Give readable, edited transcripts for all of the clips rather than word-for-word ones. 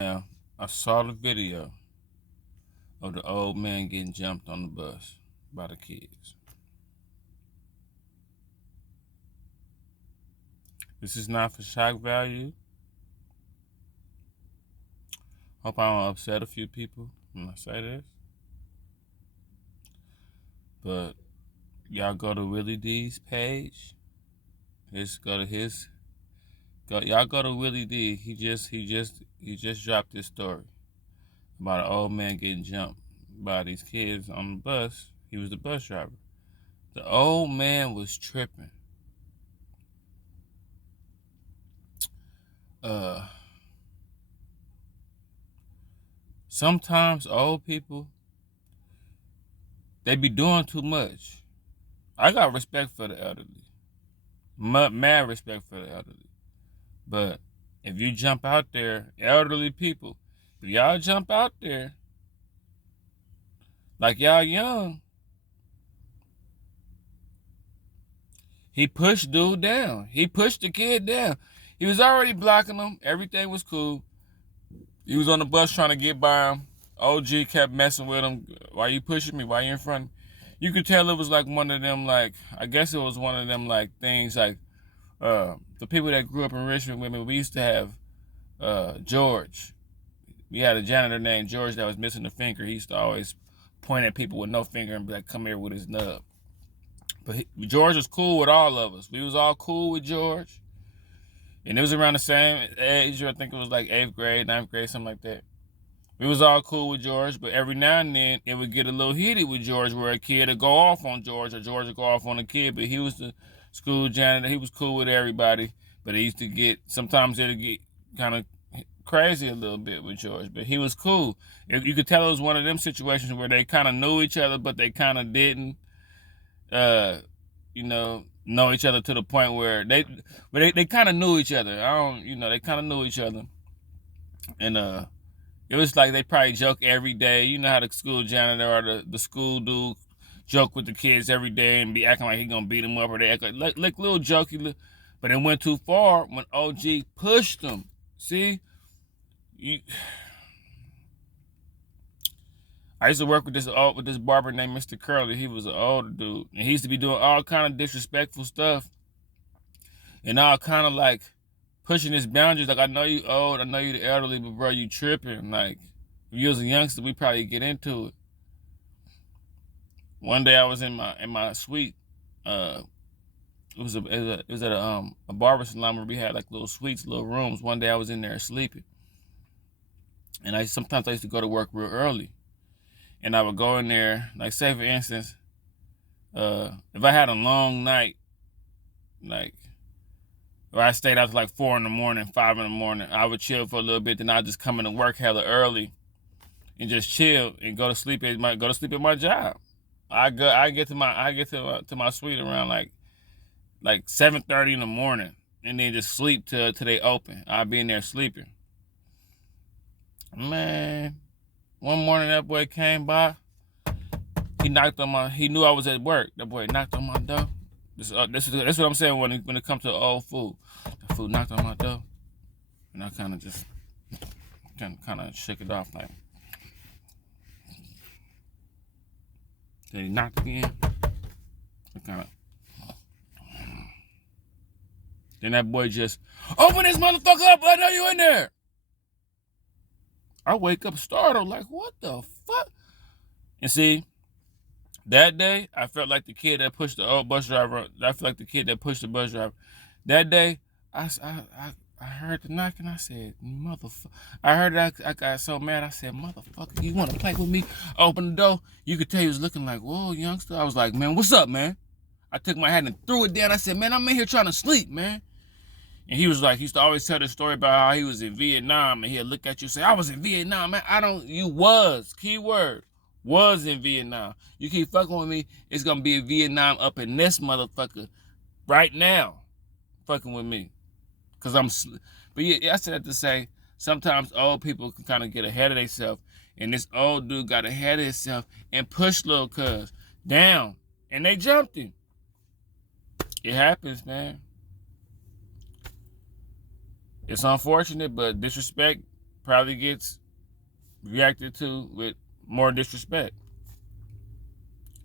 Now, I saw the video of the old man getting jumped on the bus by the kids. This is not for shock value. Hope I don't upset a few people when I say this. But y'all go to Willie D's page. Just go to his. Y'all go to Willie D. He just dropped this story about an old man getting jumped by these kids on the bus. He was the bus driver. The old man was tripping. Sometimes old people, they be doing too much. I got respect for the elderly. Mad respect for the elderly. But if you jump out there, elderly people, if y'all jump out there like y'all young, he pushed dude down. He pushed the kid down. He was already blocking him. Everything was cool. He was on the bus trying to get by him. OG kept messing with him. Why you pushing me? Why you in front? You could tell it was like one of them, like, I guess it was one of them, like, things like, the people that grew up in Richmond with me, we used to have George. We had a janitor named George that was missing a finger. He used to always point at people with no finger and be like, come here with his nub. But George was cool with all of us. We was all cool with George. And it was around the same age. I think it was like 8th grade, 9th grade, something like that. We was all cool with George, but every now and then it would get a little heated with George where a kid would go off on George or George would go off on a kid, but he was the school janitor. He was cool with everybody, but it used to get, sometimes it'd get kind of crazy a little bit with George, but he was cool. You could tell it was one of them situations where they kind of knew each other, but they kind of didn't, know each other to the point where they kind of knew each other. They kind of knew each other. And, it was like they probably joke every day. You know how the school janitor or the school dude joke with the kids every day and be acting like he gonna beat them up, or they act like little jokey. But it went too far when OG pushed them. See, I used to work with this barber named Mr. Curly. He was an older dude, and he used to be doing all kind of disrespectful stuff, and all kind of like pushing his boundaries. Like, I know you old, I know you the elderly, but bro, you tripping. Like, if you was a youngster, we probably get into it. One day I was in my suite. It was at a barber salon where we had like little suites, little rooms. One day I was in there sleeping, and sometimes I used to go to work real early, and I would go in there. Like, say for instance, if I had a long night, like, or I stayed out to like 4 in the morning, 5 in the morning, I would chill for a little bit. Then I'd just come into work hella early and just chill and go to sleep at my job. I get to my suite around like 7:30 in the morning, and then just sleep till they open. I'll be in there sleeping. Man, one morning that boy came by. He knew I was at work. That boy knocked on my door. This is what I'm saying when it comes to old food. The food knocked on my door, and I kind of shook it off like. Then he knocked again. Then that boy just, open this motherfucker up, I know you in there. I wake up startled, like, what the fuck? And see, that day, I felt like the kid that pushed the old bus driver. I felt like the kid that pushed the bus driver. That day, I heard the knock and I said, motherfucker. I heard it, I got so mad. I said, motherfucker, you want to play with me? Open the door. You could tell he was looking like, whoa, youngster. I was like, man, what's up, man? I took my hat and threw it down. I said, man, I'm in here trying to sleep, man. And he was like, he used to always tell the story about how he was in Vietnam, and he'll look at you and say, I was in Vietnam, man. You was, keyword, was in Vietnam. You keep fucking with me, it's going to be in Vietnam up in this motherfucker right now, fucking with me. But yeah, I said that to say, sometimes old people can kind of get ahead of themselves, and this old dude got ahead of himself and pushed little cuz down, and they jumped him. It happens, man. It's unfortunate, but disrespect probably gets reacted to with more disrespect.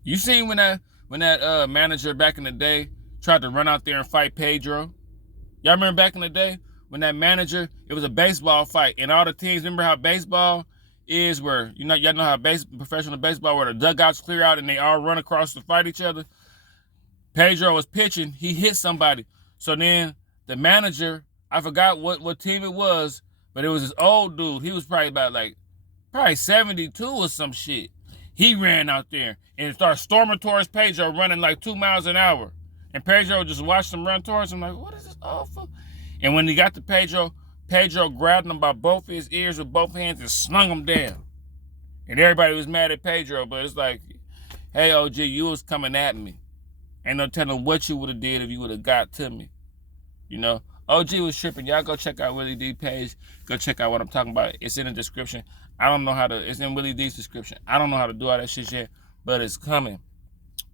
You seen when that manager back in the day tried to run out there and fight Pedro? Y'all remember back in the day when that manager, it was a baseball fight, and all the teams, remember how baseball is where, y'all know how professional baseball, where the dugouts clear out and they all run across to fight each other? Pedro was pitching, he hit somebody. So then the manager, I forgot what team it was, but it was this old dude. He was probably about probably 72 or some shit. He ran out there and started storming towards Pedro, running like 2 miles an hour. And Pedro just watched him run towards him like, what is this awful? And when he got to Pedro grabbed him by both his ears with both hands and slung him down. And everybody was mad at Pedro, but it's like, hey, OG, you was coming at me. Ain't no telling what you would have did if you would have got to me. OG was tripping. Y'all go check out Willie D page. Go check out what I'm talking about. It's in the description. I don't know how to, it's in Willie D's description. I don't know how to do all that shit yet, but it's coming.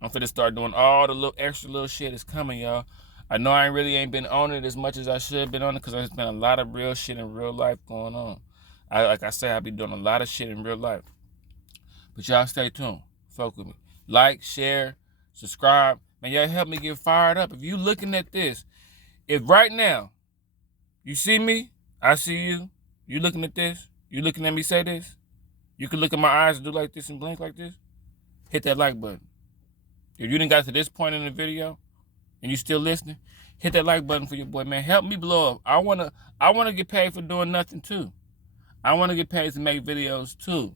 I'm finna start doing all the little extra little shit. It's coming, y'all. I know I really ain't been on it as much as I should have been on it because there's been a lot of real shit in real life going on. Like I said, I be doing a lot of shit in real life. But y'all stay tuned. Fuck with me. Like, share, subscribe. Man, y'all help me get fired up. If you looking at this, if right now you see me, I see you, you looking at this, you looking at me say this, you can look at my eyes and do like this and blink like this, hit that like button. If you didn't got to this point in the video and you still listening, hit that like button for your boy, man. Help me blow up. I wanna get paid for doing nothing too. I wanna get paid to make videos too.